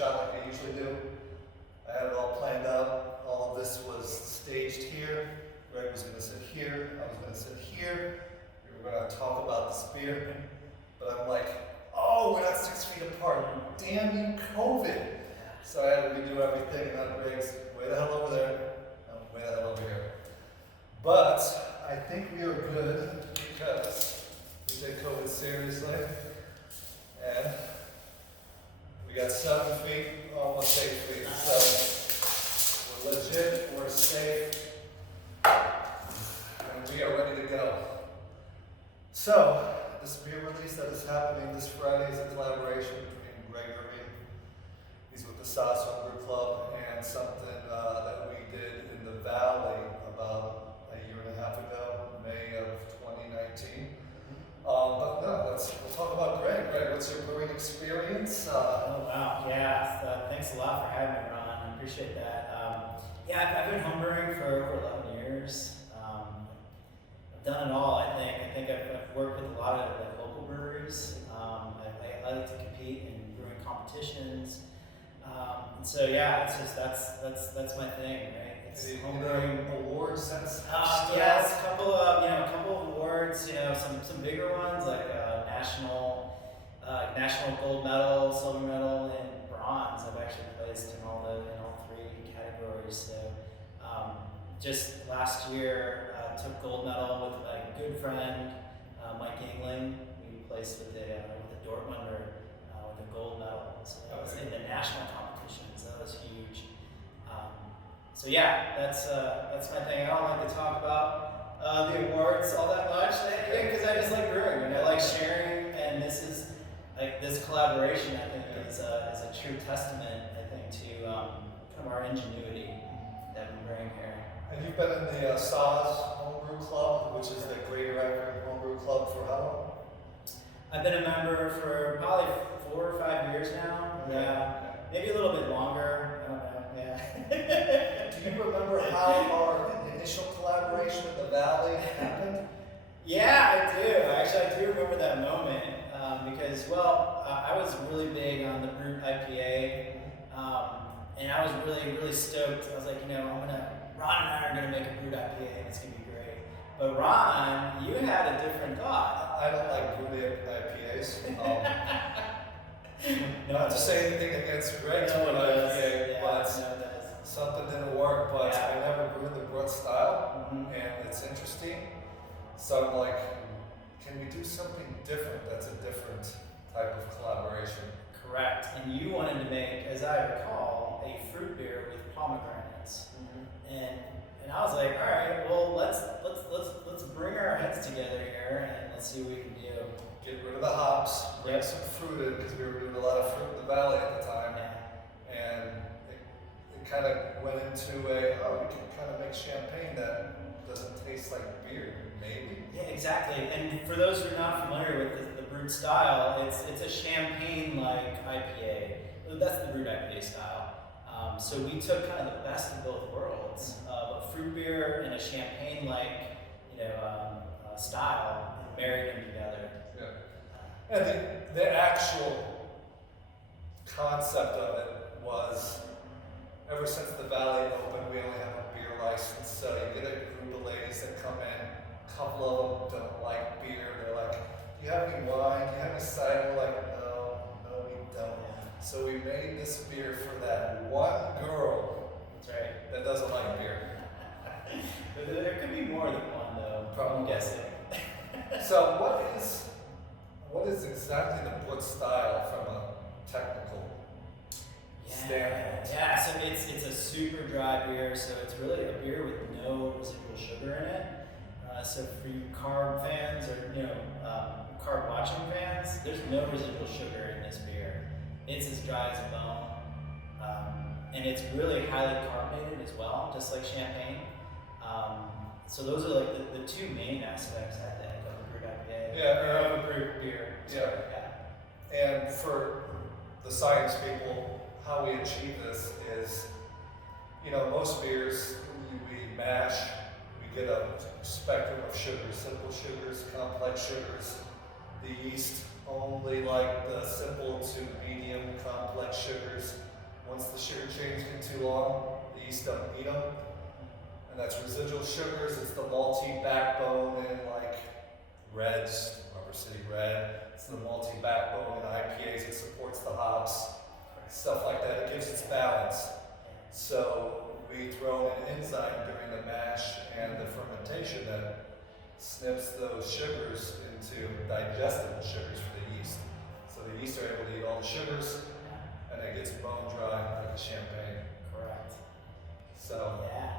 shot like I usually do. I had it all planned out. All of this was staged here. Greg was going to sit here. I was going to sit here. We were going to talk about this beer. But I'm like, oh, we're not 6 feet apart. Damn you, COVID. So I had to redo everything, and now Greg's way the hell over there. I'm way the hell over here. But I think we are good because we take COVID seriously. And we got 7 feet, almost 8 feet. So we're legit, we're safe, and we are ready to go. So this beer release that is happening this Friday is a collaboration between Greg Irving, he's with the SAAZ Homebrew Club, and something that we did in the Valley about a year and a half ago, May of 2019. But no, we'll talk about Greg. Greg, what's your brewing experience? Oh wow, yeah, thanks a lot for having me, Ron. I appreciate that. Yeah, I've been homebrewing for over 11 years. I've done it all, I think. I think I've worked with a lot of like, local breweries. I like to compete in brewing competitions. And so yeah, it's just that's my thing, right? It's homebrewing awards since yes, a couple of awards, some bigger ones like national gold medal, silver medal, and bronze. I've actually placed in all 3 categories. So just last year took gold medal with my good friend Mike England. We placed with a Dortmunder with a gold medal. So that was in the national competitions. That was huge. So yeah, that's my thing. I don't like to talk about the awards all that much because I just like brewing and I like sharing. And this is this collaboration. I think is a true testament. I think to kind of our ingenuity that we bring here. And you've been in the SAAZ Homebrew Club, which is the Greater Akron Homebrew Club, for how long? I've been a member for probably 4 or 5 years now. Yeah. Maybe a little bit longer. I don't know. Yeah. Do you remember how our initial collaboration in the Valley happened? Yeah, I do. Actually, I do remember that moment because, I was really big on the brute IPA, and I was really, really stoked. I was like, Ron and I are gonna make a brute IPA, and it's gonna be great. But Ron, you had a different thought. I don't like brute IPAs. Not to say anything against Greg's brute IPA, but something didn't work. But I never brewed the brut style, and it's interesting. So I'm like, can we do something different that's a different type of collaboration? Correct. And you wanted to make, as I recall, a fruit beer with pomegranates. And I was like, all right, well let's bring our heads together here and let's see what we can do. Get rid of the hops, bring some fruit in, because we were doing a lot of fruit in the Valley at the time. And it kind of went into we can kind of make champagne that doesn't taste like beer, maybe. Yeah, exactly. And for those who are not familiar with the brewed style, it's a champagne-like IPA. That's the brewed IPA style. So we took kind of the best of both worlds, a fruit beer and a champagne-like, style, and married them together. Yeah. And the actual concept of it was, ever since the Valley opened, we only have a beer license. So you get a group of ladies that come in. A couple of them don't like beer. They're like, do you have any wine? Do you have any cider? We're like, no, we don't. So we made this beer for that one girl. That's right. That doesn't like beer. But there could be more than one, though. Probably. I'm guessing. So what is exactly the brut style from a technical standpoint? Yeah, so it's a super dry beer, so it's really a beer with no residual sugar in it. So for you carb fans or carb watching fans, there's no residual sugar in this beer. It's as dry as a bone, and it's really highly carbonated as well, just like champagne. So those are like the 2 main aspects, I think, of a brewed IPA. Or of a brewed beer. Sorry, And for the science people, how we achieve this is, most beers we mash, we get a spectrum of sugars, simple sugars, complex sugars. The yeast only like the simple to medium complex sugars. Once the sugar chains get too long, the yeast don't eat them. And that's residual sugars. It's the malty backbone in like reds, Rubber City Red. It's the malty backbone in IPAs. It supports the hops, stuff like that. It gives its balance. So we throw an enzyme during the mash and the fermentation that snips those sugars into digestible sugars for the yeast. So the yeast are able to eat all the sugars, and it gets bone dry like a champagne. Correct. So yeah.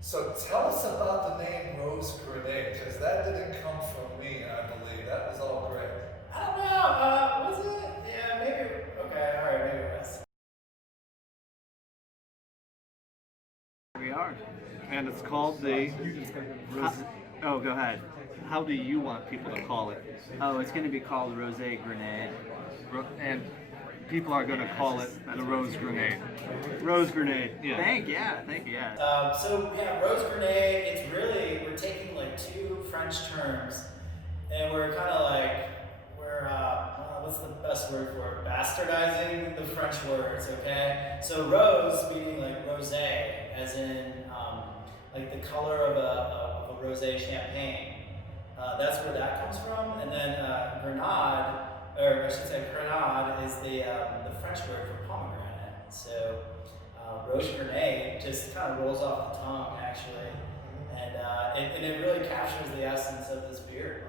So tell us about the name Rose Grenade, because that didn't come from me, I believe. That was all Greg. I don't know. Was it? Yeah, maybe. Okay, all right, maybe it was. We are. And it's called the... Oh, go ahead. How do you want people to call it? Oh, it's going to be called Rosé Grenade. And people are going to call it the Rose Grenade. Rose Grenade, yeah. Thank you, yeah. So yeah, Rose Grenade, it's really, we're taking like two French terms and we're kind of like, what's the best word for it? Bastardizing the French words, okay? So rose meaning like rosé, as in like the color of a rosé champagne. That's where that comes from. And then grenade, or I should say grenade, is the French word for pomegranate. So Rose Grenade just kind of rolls off the tongue, actually, and it really captures the essence of this beer.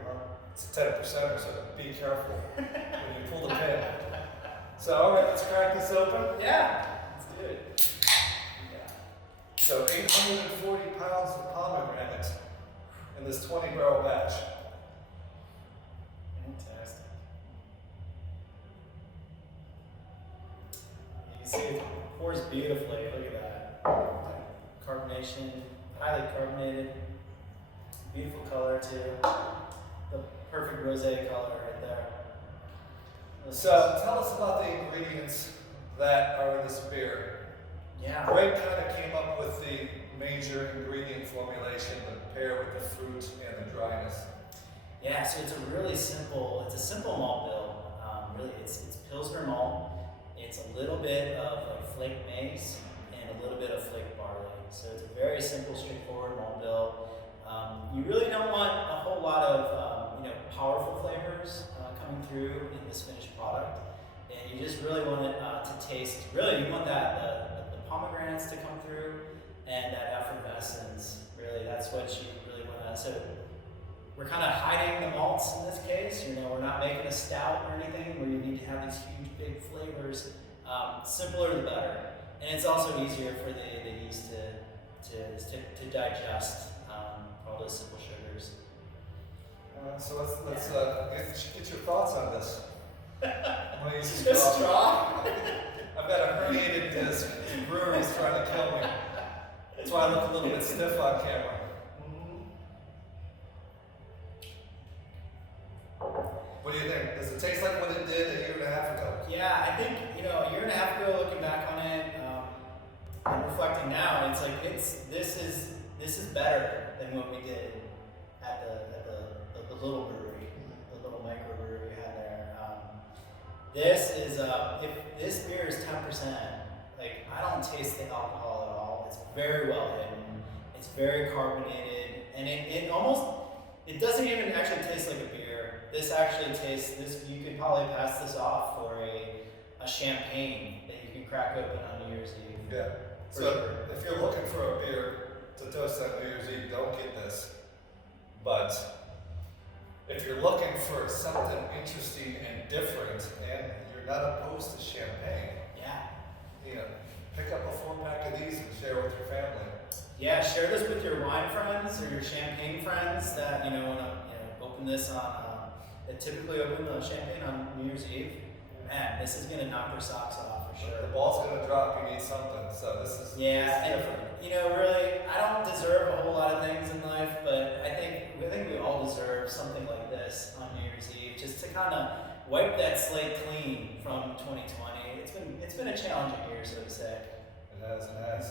It's 10%, so be careful when you pull the pin. So, all right, let's crack this open. Yeah, let's do it. Yeah. So 840 pounds of pomegranate in this 20-barrel batch. Fantastic. You can see it pours beautifully. Look at that. Carbonation, highly carbonated. Beautiful color too. The perfect rosé color right there. So tell us about the ingredients that are in this beer. Yeah. Greg kind of came up with the major ingredient formulation to pair with the fruit and the dryness. Yeah, so it's a simple malt bill. Really, it's Pilsner malt. It's a little bit of like flake maize and a little bit of flake barley. So it's a very simple, straightforward malt bill. You really don't want a whole lot of powerful flavors coming through in this finished product, and you just really want it to taste. Really, you want the pomegranates to come through and that effervescence. Really, that's what you really want to. So we're kind of hiding the malts in this case. We're not making a stout or anything where you need to have these huge, big flavors. Simpler the better, and it's also easier for the yeast to digest all those simple sugars. So let's get your thoughts on this. I'm gonna use A straw. straw? I've got a herniated disc. The brewery's trying to kill me. That's why I look a little bit stiff on camera. What do you think? Does it taste like what it did a year and a half ago? Yeah, I think a year and a half ago, looking back on it and reflecting now, it's like this is better than what we did at the little brewery, the little microbrewery we had there. This is if this beer is 10%, like I don't taste the alcohol at all. It's very well hidden. It's very carbonated, and it doesn't even actually taste like a beer. This actually tastes you could probably pass this off for a champagne that you can crack open on New Year's Eve. Yeah. So if you're looking for a beer to toast on New Year's Eve, don't get this. But if you're looking for something interesting and different, and you're not opposed to champagne, pick up a 4-pack of these and share with your family. Yeah, share this with your wine friends or your champagne friends that want to open this on. That typically open champagne on New Year's Eve. Man, this is gonna knock their socks off for sure. The ball's gonna drop. You need something. So this is different. Really, I don't deserve a whole lot of things in life, but I think we all deserve something like this on New Year's Eve, just to kind of wipe that slate clean from 2020. It's been a challenging year, so to say. It has.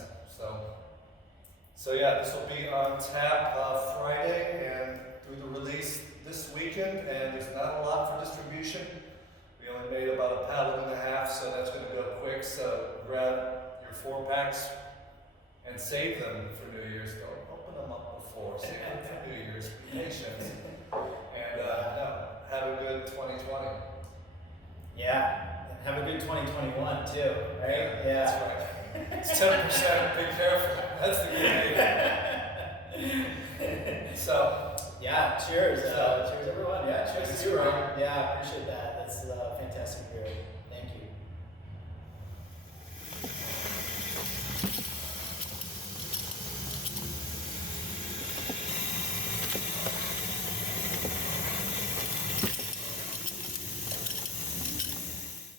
So yeah, this will be on tap Friday and through the release this weekend, and there's not a lot for distribution. We only made about a pallet and a half, so that's going to go quick. 4-packs and save them for New Year's. Don't open them up before. Save them for New Year's. Be patient. And no, have a good 2020. Yeah. Have a good 2021 too, right? Yeah. That's right. It's 10%. Be careful. That's the good news. So, yeah, cheers. So- Cheers everyone. Yeah, cheers Thanks, to you, Ron. Ron. Yeah, I appreciate that. That's fantastic beer.